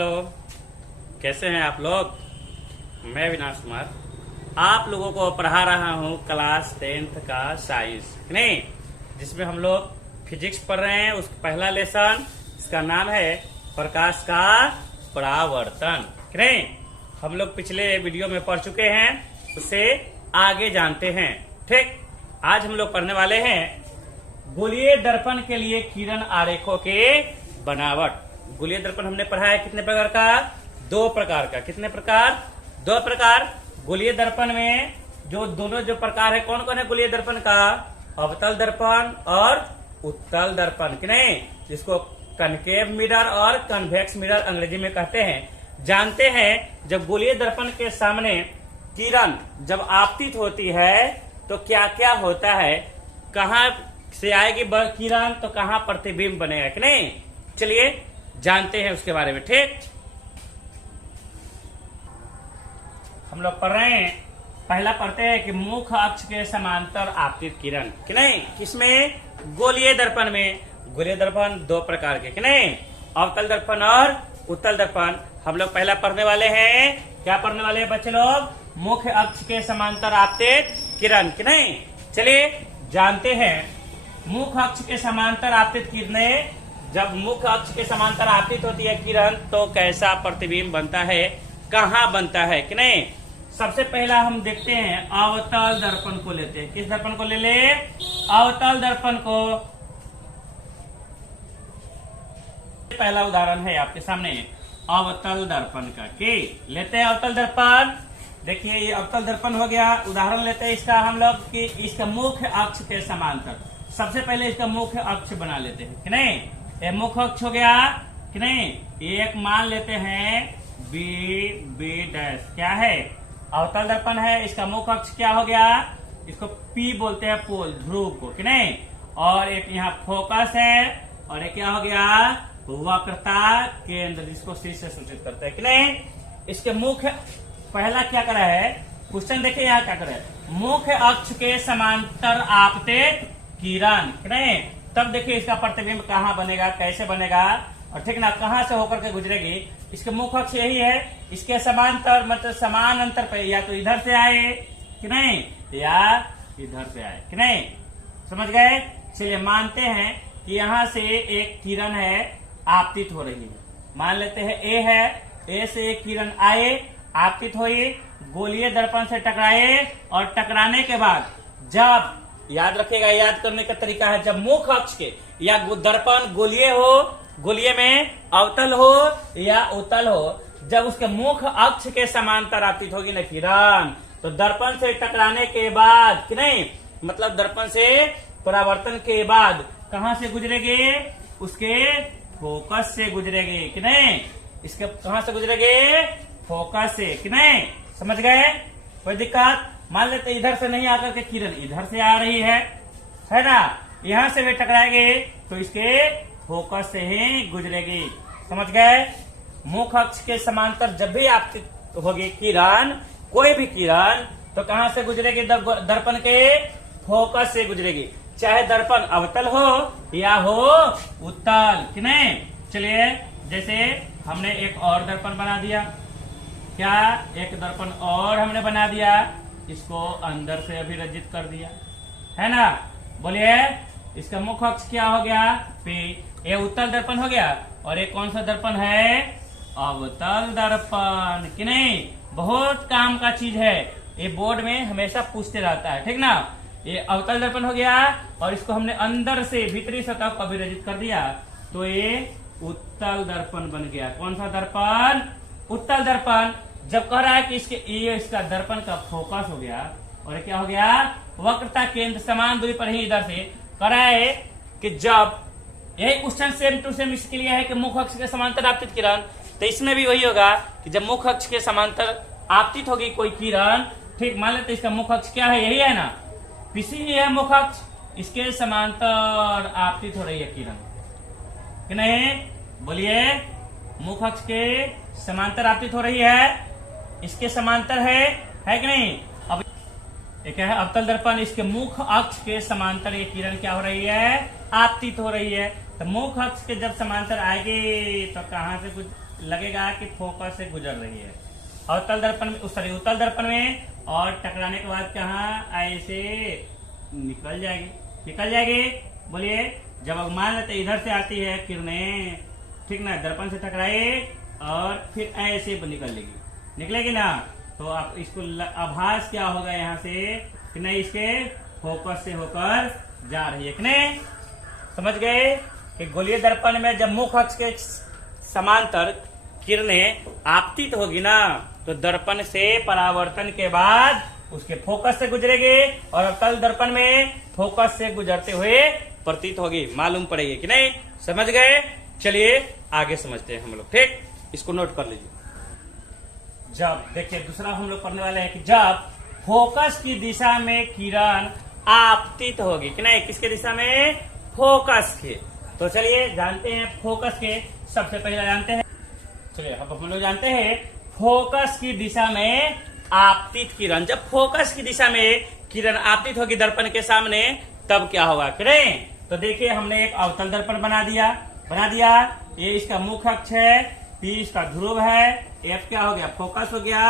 Hello, कैसे हैं आप लोग। मैं अविनाश कुमार आप लोगों को पढ़ा रहा हूँ क्लास 10th का साइंस, नहीं, जिसमें हम लोग फिजिक्स पढ़ रहे हैं। उसका पहला लेसन, इसका नाम है प्रकाश का परावर्तन, नहीं। हम लोग पिछले वीडियो में पढ़ चुके हैं, उससे आगे जानते हैं। ठीक, आज हम लोग पढ़ने वाले हैं गोलीय दर्पण के लिए किरण आरेखों के बनावट। गोलीय दर्पण हमने पढ़ा है कितने प्रकार का? 2 प्रकार का। कितने प्रकार? 2 प्रकार। गोलीय दर्पण में जो दोनों जो प्रकार है, कौन कौन है गोलीय दर्पण का? अवतल दर्पण और उत्तल दर्पण, कि नहीं, जिसको कनकेव मिरर और कन्वेक्स मिरर अंग्रेजी में कहते हैं। जानते हैं जब गोलीय दर्पण के सामने किरण जब आपतित होती है तो क्या क्या होता है, कहाँ से आएगी किरण तो कहाँ प्रतिबिंब बनेगा, कि नहीं। चलिए जानते हैं उसके बारे में। ठीक, हम लोग पढ़ रहे हैं, पहला पढ़ते हैं कि मुख्य अक्ष के समांतर आपतित किरण, कि नहीं, किसमें? गोलीय दर्पण में। गोलीय दर्पण 2 प्रकार के, कि नहीं, अवतल दर्पण और उत्तल दर्पण। हम लोग पहला पढ़ने वाले हैं, क्या पढ़ने वाले हैं बच्चे लोग? मुख्य अक्ष के समांतर आपतित किरण, कि नहीं। चलिए जानते हैं मुख्य अक्ष के समांतर आपतित किरणें। जब मुख्य अक्ष के समांतर आपतित होती है किरण तो कैसा प्रतिबिंब बनता है, कहाँ बनता है, कि नहीं। सबसे पहला हम देखते हैं अवतल दर्पण को लेते हैं। किस दर्पण को ले? अवतल दर्पण को। पहला उदाहरण है आपके सामने अवतल दर्पण का, कि लेते हैं अवतल दर्पण। देखिए ये अवतल दर्पण हो गया। उदाहरण लेते हैं इसका हम लोग कि इसका मुख्य अक्ष के समांतर। सबसे पहले इसका मुख्य अक्ष बना लेते हैं, कि नहीं। ये मुख्य अक्ष हो गया, कि नहीं। एक मान लेते हैं बी डैश, क्या है? अवतल दर्पण है। इसका मुख्य अक्ष क्या हो गया? इसको पी बोलते हैं, पोल, ध्रुव को, कि नहीं। और एक यहाँ फोकस है और एक क्या हो गया? वक्रता केंद्र, जिसको सी से सूचित करते हैं, कि नहीं। इसके मुख्य पहला क्या करा है क्वेश्चन, देखिए यहाँ क्या करे, मुख्य अक्ष के समांतर आपतित किरण, कि नहीं। तब देखिए इसका प्रतिबिंब कहाँ बनेगा, कैसे बनेगा, और ठीक ना, कहाँ से होकर के गुजरेगी। इसके मुख्य अक्ष यही है, इसके समांतर मतलब समान अंतर पे, या तो इधर से आए, कि नहीं, या इधर से आए, कि नहीं। समझ गए। चलिए मानते हैं कि यहाँ से एक किरण है आपतित हो रही है। मान लेते हैं ए है, ए से एक किरण आए, आपतित हुई, गोलीय दर्पण से टकराए, और टकराने के बाद जब, याद रखिएगा, याद करने का तरीका है, जब मुख्य अक्ष के या दर्पण गोलीय हो, गोलीय में अवतल हो या उत्तल हो, जब उसके मुख्य अक्ष के समांतर आपतित होगी ना किरण, तो दर्पण से टकराने के बाद, कि नहीं, मतलब दर्पण से परावर्तन के बाद कहां से गुजरेगी? उसके फोकस से गुजरेगी, कि नहीं। इसके कहां से गुजरेगी? फोकस से, कि नहीं। समझ गए। कोई दिक्कत? मान लेते इधर से नहीं आकर के किरण इधर से आ रही है ना, यहां से भी टकराएगी तो इसके फोकस से ही गुजरेगी। समझ गए। मुख्य अक्ष के समांतर जब भी आपतित होगी किरण, कोई भी किरण, तो कहां से गुजरेगी? दर्पण के फोकस से गुजरेगी, चाहे दर्पण अवतल हो या हो उत्तल, कि नहीं। चलिए जैसे हमने एक और दर्पण बना दिया, क्या एक दर्पण और हमने बना दिया, इसको अंदर से अभिरजित कर दिया, है ना। बोलिए इसका मुख्य अक्ष क्या हो गया? पी। ये उत्तल दर्पण हो गया, और ये कौन सा दर्पण है? अवतल दर्पण, कि नहीं। बहुत काम का चीज है, ये बोर्ड में हमेशा पूछते रहता है, ठीक ना। ये अवतल दर्पण हो गया, और इसको हमने अंदर से भीतरी सतह को अभिरजित कर दिया, तो ये उत्तल दर्पण बन गया। कौन सा दर्पण? उत्तल दर्पण। जब कह रहा है कि इसका दर्पण का फोकस हो गया, और क्या हो गया? वक्रता केंद्र समान दूरी पर ही इधर से कह रहा है कि जब, यही क्वेश्चन सेम टू सेम इसके लिए है कि मुख्य अक्ष के समांतर आपतित किरण, तो इसमें भी वही होगा कि जब मुख्य अक्ष के समांतर आपतित होगी कोई किरण, ठीक, मान लेते इसका मुख्य अक्ष क्या है? यही है ना, पीसी ही है मुख्य अक्ष, इसके समांतर आपतित हो रही है किरण, कि नहीं। बोलिए मुख्य अक्ष के समांतर आपतित हो रही है, इसके समांतर है कि नहीं। अब एक है अवतल दर्पण, इसके मुख्य अक्ष के समांतर ये किरण क्या हो रही है? आपतित हो रही है। तो मुख्य अक्ष के जब समांतर आएगी तो कहां से लगेगा कि फोकस से गुजर रही है। अवतल दर्पण में, सॉरी उत्तल दर्पण में, और टकराने के बाद कहाँ ऐसे निकल जाएगी। बोलिए, जब मान लेते इधर से आती है किरणें, ठीक ना, दर्पण से टकराए और फिर ऐसे निकलेगी ना, तो आप इसको आभास क्या होगा यहाँ से कि नहीं, इसके फोकस से होकर जा रही है कि नहीं। समझ गए कि गोलीय दर्पण में जब मुख अक्ष के समांतर किरणें आपतित होगी ना, तो दर्पण से परावर्तन के बाद उसके फोकस से गुजरेगी, और अवतल दर्पण में फोकस से गुजरते हुए प्रतीत होगी, मालूम पड़ेगी कि नहीं। समझ गए। चलिए आगे समझते हैं हम लोग, ठीक, इसको नोट कर लीजिए। जब देखिए दूसरा हम लोग पढ़ने वाले हैं कि जब फोकस की दिशा में किरण आपतित होगी कि नहीं, किसके दिशा में, फोकस के। तो चलिए जानते हैं फोकस के, सबसे पहले जानते हैं, चलिए अब हम लोग जानते हैं फोकस की दिशा में आपतित किरण। जब फोकस की दिशा में किरण आपतित होगी दर्पण के सामने, तब क्या होगा कि नहीं। तो देखिए हमने एक अवतल दर्पण बना दिया, ये इसका मुख अक्ष है, पी इसका ध्रुव है, एफ क्या हो गया, फोकस हो गया,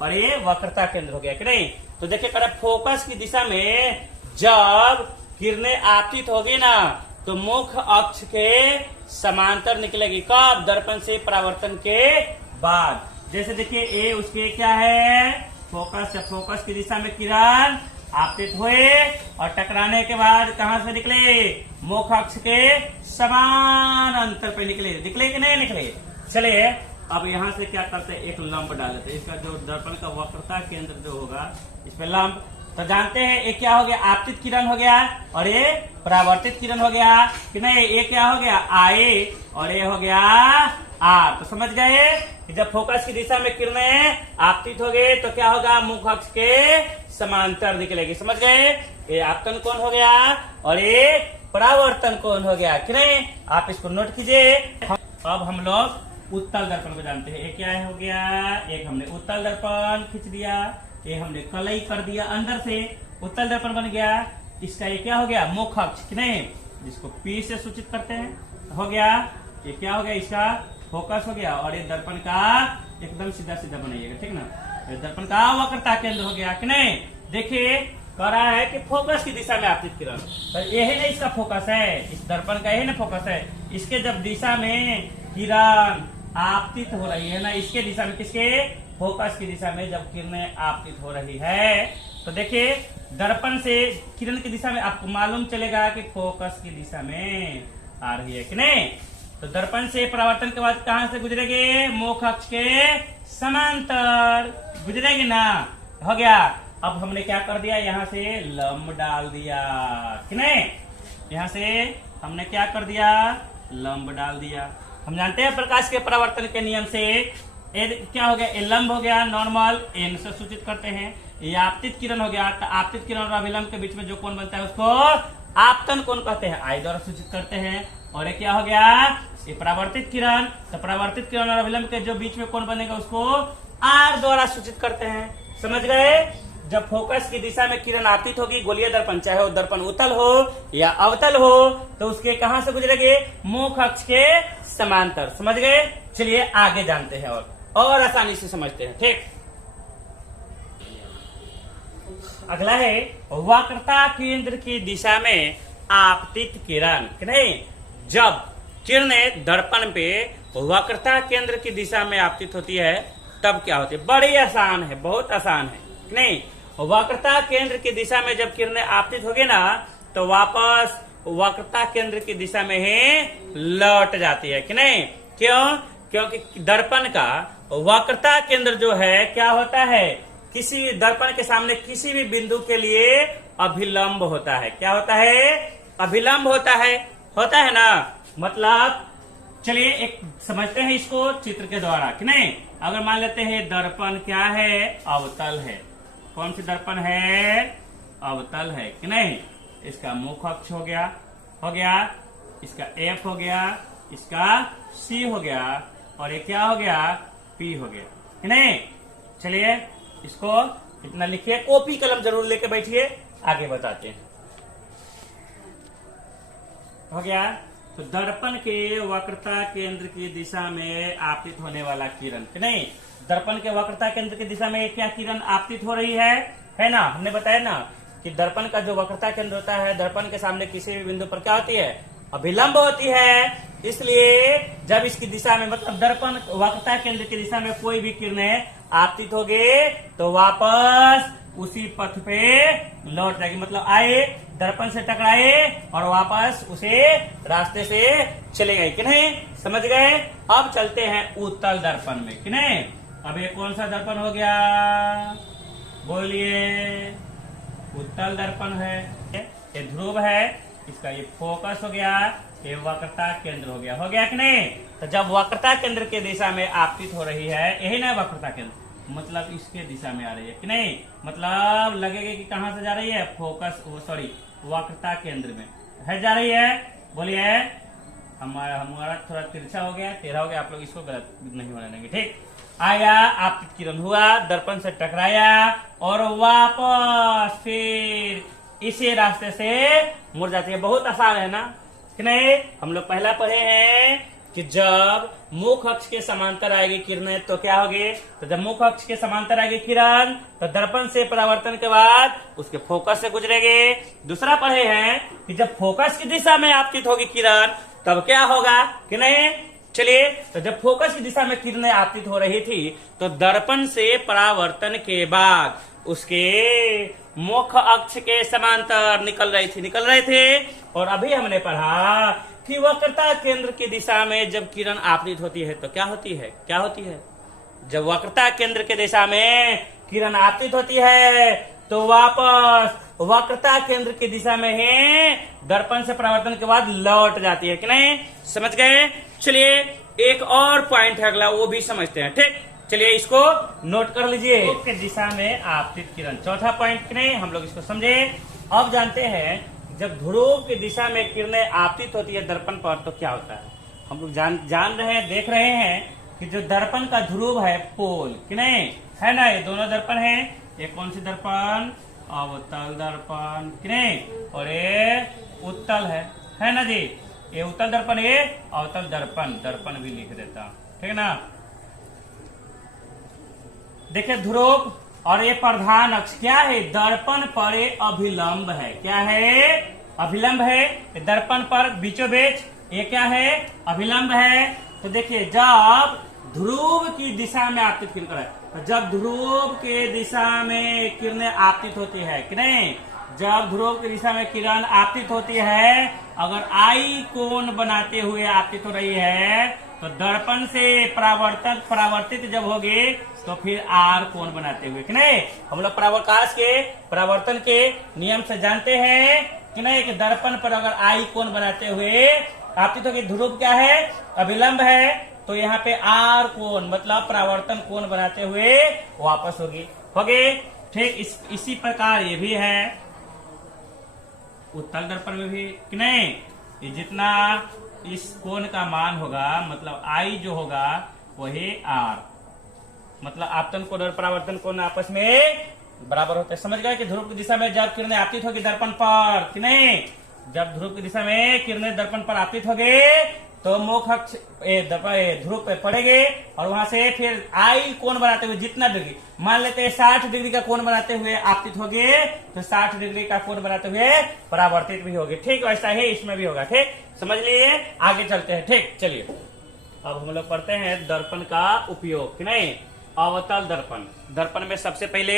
और ये वक्रता केंद्र हो गया कि नहीं। तो देखिए फोकस की दिशा में जब किरणें आपतित होगी ना, तो मुख अक्ष के समांतर निकलेगी, कब, दर्पण से परावर्तन के बाद। जैसे देखिए ए उसके क्या है, फोकस, फोकस की दिशा में किरण आपतित हुए और टकराने के बाद कहां से निकले, मुख अक्ष के समान अंतर पे निकले कि नहीं निकले। चलिए अब यहाँ से क्या करते हैं, एक लंब डाल देते हैं, इसका जो दर्पण का वक्रता केंद्र जो होगा इस पे लंब। तो जानते हैं ये क्या हो गया, आपतित किरण हो गया, और ये परावर्तित किरण हो गया कि नहीं। ये क्या हो गया, आए, और ये हो गया आर। तो समझ गए कि जब फोकस की दिशा में किरणें आपतित हो गए तो क्या होगा, मुख अक्ष के समांतर निकलेगी। समझ गए, ये आपतन कोण हो गया और ये परावर्तन कोण हो गया कि नहीं। आप इसको नोट कीजिए। अब हम लोग उत्तल दर्पण को जानते हैं। ये क्या हो गया, एक हमने उत्तल दर्पण खींच दिया, ये हमने कलई कर दिया अंदर से, उत्तल दर्पण बन गया। इसका ये क्या हो गया, मुख अक्ष कि नहीं, जिसको पी से सूचित करते हैं, हो गया। ये क्या हो गया, इसका फोकस हो गया, और ये दर्पण का एकदम सीधा बनाइएगा, ठीक ना। ये दर्पण का वक्रता केंद्र हो गया कि नहीं। देखिए कह रहा है कि फोकस की दिशा में आपतित किरण, तो यही ना इसका फोकस है, इस दर्पण का यही ना फोकस है। इसके जब दिशा में किरण आपतित हो रही है ना, इसके दिशा में, किसके, फोकस की दिशा में जब किरणें आपतित हो रही है, तो देखिए दर्पण से किरण की दिशा में आपको मालूम चलेगा कि फोकस की दिशा में आ रही है कि नहीं। तो दर्पण से परावर्तन के बाद कहां से गुजरेगी, मुख अक्ष के समांतर गुजरेगी ना, हो गया। अब हमने क्या कर दिया, यहाँ से लंब डाल दिया कि नहीं, यहाँ से हमने क्या कर दिया, लंब डाल दिया। हम जानते हैं प्रकाश के परावर्तन के नियम से क्या हो गया, ए लंब हो गया, नॉर्मल एन से सूचित करते हैं। ये आपतित किरण हो गया, तो आपतित किरण और अभिलंब के बीच में जो कोण बनता है उसको आपतन कोण कहते हैं, आई द्वारा सूचित करते हैं। और ये क्या हो गया, ये परावर्तित किरण, तो परावर्तित किरण और अभिलंब के जो बीच में कोण बनेगा उसको आर द्वारा सूचित करते हैं। समझ गए। जब फोकस की दिशा में किरण आपतित होगी, गोलीय दर्पण, चाहे वो दर्पण उत्तल हो या अवतल हो, तो उसके कहां से गुजरेगी, मुख अक्ष के समांतर। समझ गए। चलिए आगे जानते हैं और आसानी से समझते हैं, ठीक। अगला है वक्रता केंद्र की दिशा में आपतित किरण, नहीं। जब किरणें दर्पण पे वक्रता केंद्र की दिशा में आपतित होती है तब क्या होती है, बड़ी आसान है, बहुत आसान है, नहीं। वक्रता केंद्र की दिशा में जब किरणें आपतित होगी ना, तो वापस वक्रता केंद्र की दिशा में ही लौट जाती है कि नहीं। क्यों, क्योंकि दर्पण का वक्रता केंद्र जो है क्या होता है, किसी दर्पण के सामने किसी भी बिंदु के लिए अभिलंब होता है। क्या होता है, अभिलंब होता है ना। मतलब चलिए एक समझते हैं इसको चित्र के द्वारा कि नहीं। अगर मान लेते हैं दर्पण क्या है, अवतल है। कौन सी दर्पण है, अवतल है कि नहीं। इसका मुख अक्ष हो गया, इसका एफ हो गया, इसका सी हो गया, और ये क्या हो गया, पी हो गया कि नहीं। चलिए इसको इतना लिखिए, कॉपी कलम जरूर लेके बैठिए, आगे बताते हैं। हो गया। तो दर्पण के वक्रता केंद्र की दिशा में आपतित होने वाला किरण, कि नहीं, दर्पण के वक्रता केंद्र की दिशा में क्या किरण आपतित हो रही है ना। हमने बताया ना कि दर्पण का जो वक्रता केंद्र होता है, दर्पण के सामने किसी भी बिंदु पर क्या होती है, अभिलंब होती है। इसलिए जब इसकी दिशा में, मतलब दर्पण वक्रता केंद्र की दिशा में कोई भी किरणें आपतित होगी तो वापस उसी पथ पे लौट जाएगी, मतलब आए, दर्पण से टकराए और वापस उसे रास्ते से चले गए, कि नहीं, समझ गए। अब चलते हैं उत्तल दर्पण में, कि नहीं। अब ये कौन सा दर्पण हो गया, बोलिए, उत्तल दर्पण है। ये ध्रुव है, इसका ये फोकस हो गया, ये वक्रता केंद्र हो गया कि नहीं। तो जब वक्रता केंद्र के दिशा में आपतित हो रही है, यही ना वक्रता केंद्र, मतलब इसके दिशा में आ रही है, कि नहीं, मतलब लगेगा कि कहां से जा रही है, फोकस, वक्रता केंद्र में है जा रही है। बोलिए, हमारा थोड़ा तिरछा हो गया, टेढ़ा हो गया, आप लोग इसको गलत नहीं बनाएंगे, ठीक। आया, आपतित किरण हुआ, दर्पण से टकराया और वापस फिर इसी रास्ते से मुड़ जाती है। बहुत आसान है ना, कि नहीं। हम लोग पहला पढ़े हैं कि जब मुख अक्ष के समांतर आएगी किरणें तो क्या होगी, तो जब मुख अक्ष के समांतर आएगी किरण तो दर्पण से परावर्तन के बाद उसके फोकस से गुजरेगी। दूसरा पढ़े हैं कि जब फोकस की दिशा में आपतित होगी किरण तब क्या होगा, कि नहीं। चलिए, तो जब फोकस की दिशा में किरणें आपतित हो रही थी तो दर्पण से परावर्तन के बाद उसके मुख अक्ष के समांतर निकल रहे थे। और अभी हमने पढ़ा कि वक्रता केंद्र की दिशा में जब किरण आपतित होती है तो क्या होती है, जब वक्रता केंद्र की दिशा में किरण आपतित होती है तो वापस वक्रता केंद्र की दिशा में ही दर्पण से परावर्तन के बाद लौट जाती है, कि नहीं, समझ गए। चलिए, एक और पॉइंट है अगला, वो भी समझते हैं, ठीक। चलिए, इसको नोट कर लीजिए, के दिशा में आपतित किरण, चौथा पॉइंट, कि नहीं, हम लोग इसको समझे। अब जानते हैं जब ध्रुव की दिशा में किरणें आपतित होती है दर्पण पर तो क्या होता है। हम लोग जान रहे हैं, देख रहे हैं कि जो दर्पण का ध्रुव है पोल, कि नहीं, है ना, ये दोनों दर्पण है। ये कौन सी दर्पण, अवतल दर्पण, कि नहीं, और ये उत्तल है ना जी। ये उत्तल दर्पण, ये अवतल दर्पण भी लिख देता, ठीक है ना। देखिए, ध्रुव और ये प्रधान अक्ष क्या है, दर्पण पर अभिलंब है, क्या है, अभिलंब है। दर्पण पर बीचों बीच ये क्या है, अभिलंब है। तो देखिए, जब ध्रुव की दिशा में आपतित किरण है, जब ध्रुव के दिशा में किरणें आपतित होती है, कि नहीं, जब ध्रुव की दिशा में किरण आपतित होती है, अगर आई कोण बनाते हुए आपतित हो रही है तो दर्पण से परावर्तित जब होगी तो फिर आर कोण बनाते हुए, कि नहीं। हम लोग परावर्तन के परावर्तन के नियम से जानते हैं, कि नहीं, कि दर्पण पर अगर आई कोण बनाते हुए आपतित होगी, ध्रुव क्या है, अभिलंब है, तो यहाँ पे आर कोण मतलब परावर्तन कोण बनाते हुए वापस होगी। ठीक, इसी प्रकार ये भी है उत्तल दर्पण में भी, कि नहीं, ये जितना इस कोण का मान होगा, मतलब आई जो होगा वही आर, मतलब आपतन कोण और परावर्तन कोण आपस में बराबर होते हैं। समझ गए कि ध्रुव की दिशा में जब किरणें आपतित होगी दर्पण पर, कि नहीं, जब ध्रुव की दिशा में किरणें दर्पण पर आपतित होगी तो मुख अक्ष ध्रुव पे पड़ेंगे और वहां से फिर आई कोण बनाते हुए जितना डिग्री, मान लेते हैं 60 डिग्री का कोण बनाते हुए आपतित होगी तो 60 डिग्री का कोण बनाते हुए परावर्तित भी होगी। ठीक, वैसा ही इसमें भी होगा। ठीक, समझ लिए, आगे चलते हैं। ठीक, चलिए अब हम लोग पढ़ते हैं दर्पण का उपयोग, कि नहीं, अवतल दर्पण। दर्पण में सबसे पहले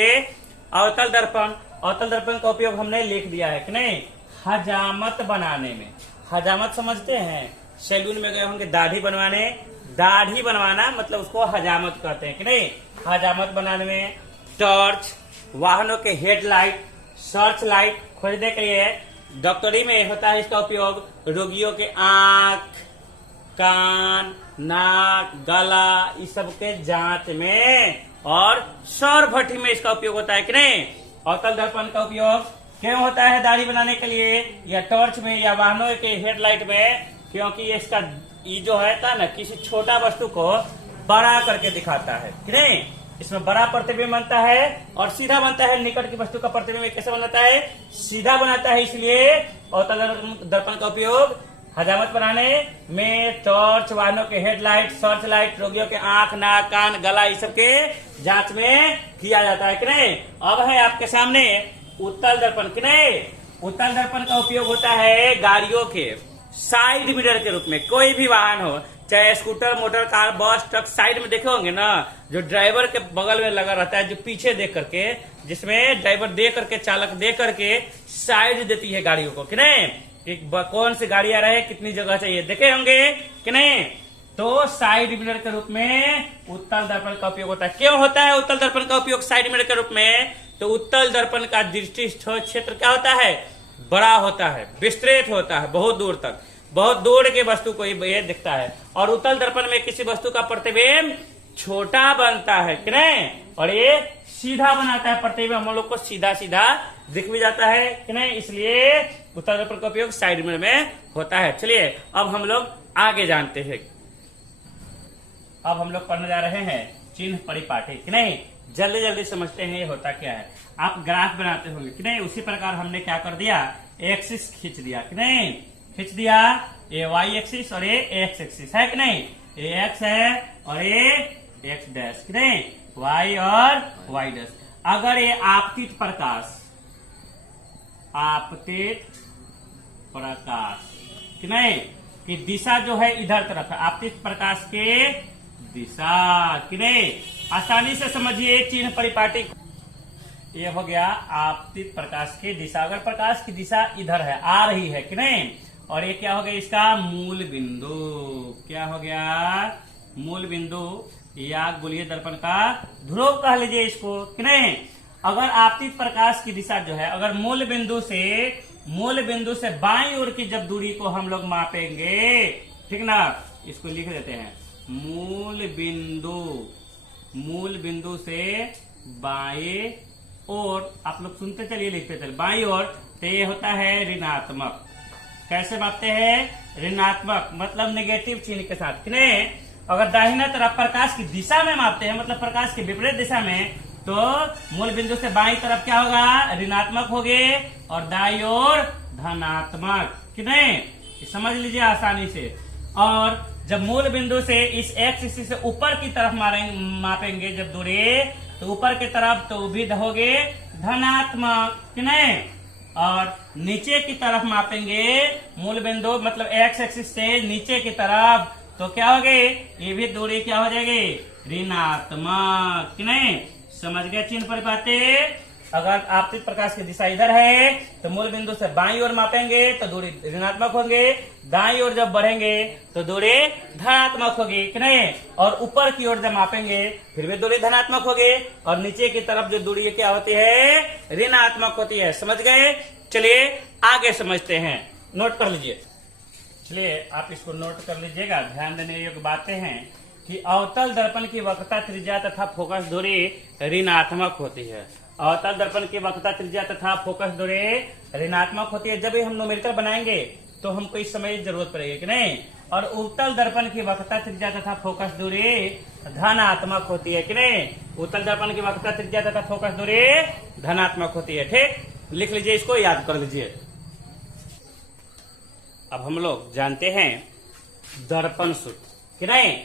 अवतल दर्पण का उपयोग हमने लिख दिया है, कि नहीं, हजामत बनाने में। हजामत समझते हैं, सैलून में गए होंगे दाढ़ी बनवाने, दाढ़ी बनवाना मतलब उसको हजामत कहते हैं, कि नहीं। हजामत बनाने में टॉर्च, वाहनों के हेडलाइट, सर्च लाइट खोजने के लिए, डॉक्टरी में होता है इसका उपयोग, रोगियों के आंख, कान, नाक, गला, इस सब के जांच में, और सौर भट्टी में इसका उपयोग होता है, कि नहीं। अवतल दर्पण का उपयोग क्यों होता है दाढ़ी बनाने के लिए, या टॉर्च में, या वाहनों के हेडलाइट में, क्योंकि इसका ये जो है ना किसी छोटा वस्तु को बड़ा करके दिखाता है, कि नहीं। इसमें बड़ा प्रतिबिंब बनता है और सीधा बनता है। निकट की वस्तु का प्रतिबिंब कैसे बनाता है, सीधा बनाता है। इसलिए अवतल दर्पण का उपयोग हजामत बनाने में टॉर्च, वाहनों के हेडलाइट, सर्च लाइट, रोगियों के आंख, नाक, कान, गला, इस सब के जांच में किया जाता है कि नहीं। अब है आपके सामने उत्तल दर्पण कि नहीं। उत्तल दर्पण का उपयोग होता है गाड़ियों के साइड मिरर के रूप में। कोई भी वाहन हो, चाहे स्कूटर, मोटर, कार, बस, ट्रक, साइड में देखे होंगे ना, जो ड्राइवर के बगल में लगा रहता है, जो पीछे देख करके, जिसमें ड्राइवर देख करके, चालक देख करके साइड देती है गाड़ियों को कि नहीं, कि कौन सी गाड़ी आ रहा है, कितनी जगह चाहिए, देखे होंगे कि नहीं। तो साइड मिरर के रूप में उत्तल दर्पण का उपयोग होता है। क्यों होता है उत्तल दर्पण का उपयोग साइड मिरर के रूप में? तो उत्तल दर्पण का दृष्टि क्षेत्र क्या होता है, बड़ा होता है, विस्तृत होता है, बहुत दूर तक, बहुत दूर के वस्तु को ये दिखता है। और उत्तल दर्पण में किसी वस्तु का प्रतिबिंब छोटा बनता है कि नहीं, और ये सीधा बनाता है प्रतिबिंब, हम लोग को सीधा सीधा दिख भी जाता है कि नहीं। इसलिए उत्तल दर्पण का उपयोग साइड मिरर में होता है। चलिए अब हम लोग आगे जानते हैं। अब हम लोग पढ़ने जा रहे हैं चिन्ह परिपाटी कि नहीं। जल्दी जल्दी समझते हैं ये होता क्या है। आप ग्राफ बनाते होंगे कि नहीं, उसी प्रकार हमने क्या कर दिया, एक्सिस खींच दिया कि नहीं, खींच दिया। ये वाई एक्सिस और ये एक्स एक्सिस है कि नहीं, ये एक्स है और ये एक्स डैश कि नहीं, वाई और वाई डैश। अगर ये आपतित प्रकाश, आपतित प्रकाश कि नहीं, कि दिशा जो है इधर तरफ है, आपतित प्रकाश के दिशा कि नहीं, आसानी से समझिए चिन्ह परिपाटी। ये हो गया आपतित प्रकाश की दिशा। अगर प्रकाश की दिशा इधर है, आ रही है कि नहीं, और ये क्या हो गया इसका मूल बिंदु, क्या हो गया मूल बिंदु, या गोलीय दर्पण का ध्रुव कह लीजिए इसको कि नहीं। अगर आपतित प्रकाश की दिशा जो है, अगर मूल बिंदु से बाईं ओर की जब दूरी को हम लोग मापेंगे, ठीक ना, इसको लिख देते हैं, मूल बिंदु से बाएं ओर, आप लोग सुनते चलिए, लिखते चलिए, बाईं ओर, तो ये होता है ऋणात्मक। कैसे मापते हैं, ऋणात्मक मतलब नेगेटिव चिन्ह के साथ कि नहीं। अगर दाहिना तरफ प्रकाश की दिशा में मापते हैं, मतलब प्रकाश की विपरीत दिशा में, तो मूल बिंदु से बाईं तरफ क्या होगा, ऋणात्मक होगे, और दाईं ओर धनात्मक कि नहीं, समझ लीजिए आसानी से। और जब मूल बिंदु से इस एक्स एक्सिस से ऊपर की तरफ मापेंगे जब दूरी, तो ऊपर की तरफ तो भी होगे धनात्मक कि नहीं, और नीचे की तरफ मापेंगे मूल बिंदु मतलब एक्स एक्सिस से नीचे की तरफ, तो क्या हो गई, ये भी दूरी क्या हो जाएगी, ऋणात्मक कि नहीं। समझ गए चिन्ह परिपाटी। अगर आपतित प्रकाश की दिशा इधर है, तो मूल बिंदु से बाईं ओर मापेंगे तो दूरी ऋणात्मक होंगे, दाईं ओर जब बढ़ेंगे तो दूरी धनात्मक होगी कि नहीं, और ऊपर की ओर जब मापेंगे फिर भी दूरी धनात्मक होगी, और नीचे की तरफ जो दूरी क्या होती है, ऋणात्मक होती है। समझ गए। चलिए आगे समझते हैं, नोट कर लीजिए। चलिए आप इसको नोट कर लीजिएगा, ध्यान देने योग्य बातें हैं कि अवतल दर्पण की वक्रता त्रिज्या तथा फोकस दूरी ऋणात्मक होती है। अवतल दर्पण की वक्रता त्रिज्या तथा फोकस दूरी ऋणात्मक होती है। जब भी हम न्यूमेरिकल बनाएंगे तो हमको इस समय जरूरत पड़ेगी कि नहीं। और उत्तल दर्पण की वक्रता त्रिज्या तथा फोकस दूरी धनात्मक होती है कि नहीं। उत्तल दर्पण की वक्रता त्रिज्या तथा फोकस दूरी धनात्मक होती है। ठीक, लिख लीजिए, इसको याद कर लीजिए। अब हम लोग जानते हैं दर्पण सूत्र कि नहीं।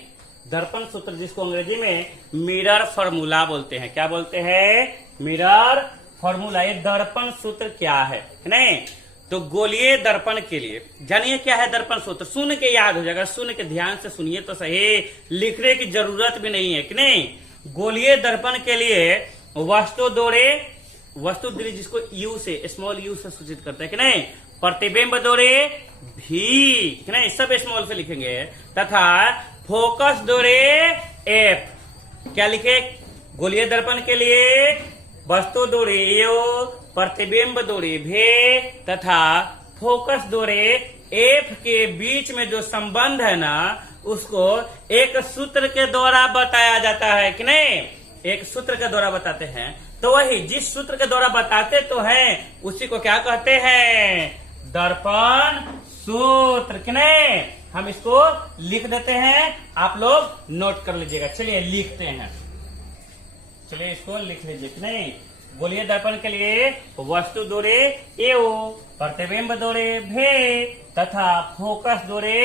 दर्पण सूत्र जिसको अंग्रेजी में मिरर फॉर्मूला बोलते हैं। क्या बोलते हैं, मिरर फॉर्मूला। ये दर्पण सूत्र क्या है कि नहीं। तो गोलीय दर्पण के लिए जानिए क्या है दर्पण सूत्र, सुन के याद हो जाएगा, सुन के ध्यान से सुनिए तो सही, लिखने की जरूरत भी नहीं है कि नहीं। गोलीय दर्पण के लिए वस्तु दूरी जिसको यू से, स्मॉल यू से सूचित करते हैं कि नहीं, प्रतिबिंब दूरी भी कि नहीं, सब स्मॉल से लिखेंगे, तथा फोकस दूरी एफ। क्या लिखे, गोलीय दर्पण के लिए वस्तु दूरी यू, प्रतिबिंब दूरी भी तथा फोकस दूरी एफ के बीच में जो संबंध है ना, उसको एक सूत्र के द्वारा बताया जाता है कि नहीं। एक सूत्र के द्वारा बताते हैं, तो वही जिस सूत्र के द्वारा बताते तो हैं उसी को क्या कहते हैं, दर्पण सूत्र कि नहीं। हम इसको लिख देते हैं, आप लोग नोट कर लीजिएगा। चलिए लिखते हैं, चलिए इसको लिख लीजिए कि नहीं। गोलीय दर्पण के लिए वस्तु दूरी एओ, प्रतिबिंब दूरी भे तथा फोकस दूरी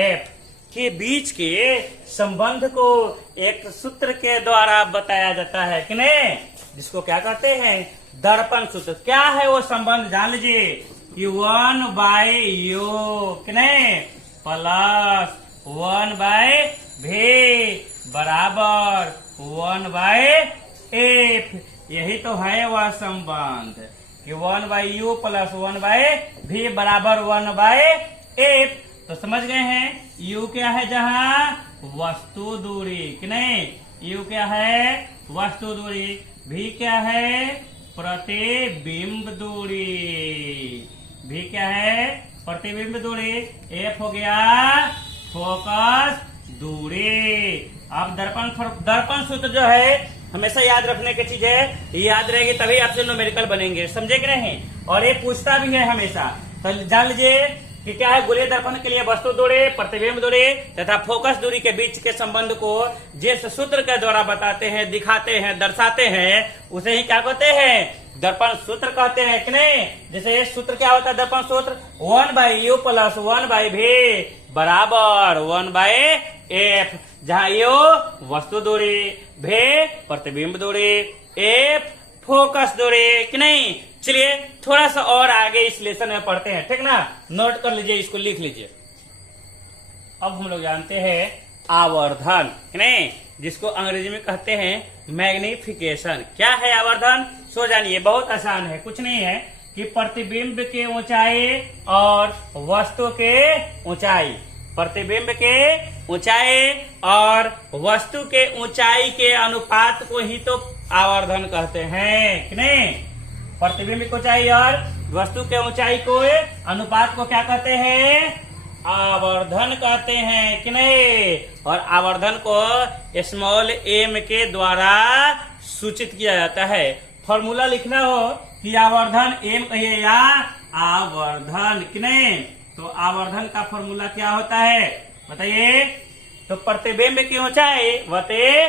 एफ के बीच के संबंध को एक सूत्र के द्वारा बताया जाता है कि नहीं, जिसको क्या कहते हैं, दर्पण सूत्र। क्या है वो संबंध जान लीजिए कि 1/u कि नहीं प्लस 1/v बराबर 1/f। यही तो है वह संबंध कि 1/u प्लस 1/v बराबर 1/f। तो समझ गए हैं, u क्या है जहां वस्तु दूरी कि नहीं, u क्या है वस्तु दूरी, v क्या है प्रतिबिंब दूरी, v क्या है प्रतिबिंब दूरी, f हो गया फोकस दूरी। अब दर्पण सूत्र जो है हमेशा याद रखने की चीज है, याद रहेगी तभी आपसे न्यूमेरिकल बनेंगे, समझे कि नहीं। और ये पूछता भी है हमेशा, तो जान लीजिए कि क्या है, गोलीय दर्पण के लिए वस्तु दूरी, प्रतिबिंब दूरी तथा फोकस दूरी के बीच के संबंध को जिस सूत्र के द्वारा बताते हैं, दिखाते हैं, दर्शाते हैं, उसे ही क्या कहते हैं, दर्पण सूत्र कहते हैं कि नहीं। जैसे ये सूत्र क्या होता है, दर्पण सूत्र 1/u प्लस 1/v बराबर 1/f, जहाँ u वस्तु दूरी, v प्रतिबिंब दूरी, f फोकस दूरी कि नहीं। चलिए थोड़ा सा और आगे इस लेसन में पढ़ते हैं, ठीक ना, नोट कर लीजिए, इसको लिख लीजिए। अब हम लोग जानते हैं आवर्धन कि नहीं, जिसको अंग्रेजी में कहते हैं मैग्निफिकेशन। क्या है आवर्धन, सो जानिए, बहुत आसान है, कुछ नहीं है कि प्रतिबिंब के ऊंचाई और वस्तु के ऊंचाई, प्रतिबिंब के ऊंचाई और वस्तु के ऊंचाई के अनुपात को ही तो आवर्धन कहते हैं कि नहीं। प्रतिबिंब की ऊंचाई और वस्तु के ऊंचाई को अनुपात को क्या कहते हैं, आवर्धन कहते हैं कि नहीं। और आवर्धन को स्मॉल m के द्वारा सूचित किया जाता है। फॉर्मूला लिखना हो कि आवर्धन m कहिए या आवर्धन कि नहीं, तो आवर्धन का फॉर्मूला क्या होता है बताइए। तो प्रतिबिंब की ऊंचाई बटे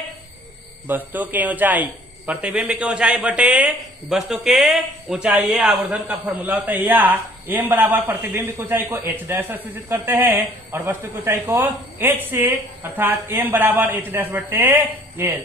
वस्तु की ऊंचाई, प्रतिबिंब की ऊंचाई बटे वस्तु के ऊंचाई, ये आवर्धन का फॉर्मूला होता है। या m बराबर प्रतिबिंब की ऊंचाई को h डैश से सूचित करते हैं और वस्तु की ऊंचाई को h से, अर्थात m बराबर h डैश बटे l।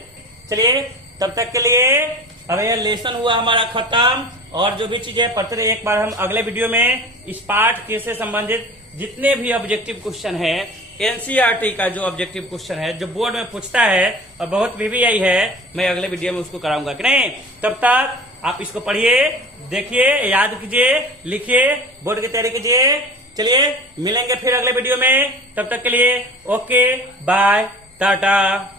चलिए तब तक के लिए अब यह लेसन हुआ हमारा खत्म, और जो भी चीजें पढ़ते रहे, एक बार हम अगले वीडियो में इस पाठ के से संबंधित जितने भी ऑब्जेक्टिव क्वेश्चन है, एनसीईआरटी का जो ऑब्जेक्टिव क्वेश्चन है, जो बोर्ड में पूछता है और बहुत VVI है, मैं अगले वीडियो में उसको कराऊंगा कि नहीं। तब तक आप इसको पढ़िए, देखिए, याद कीजिए, लिखिए, बोर्ड की तैयारी कीजिए। चलिए मिलेंगे फिर अगले वीडियो में, तब तक के लिए ओके बाय टाटा।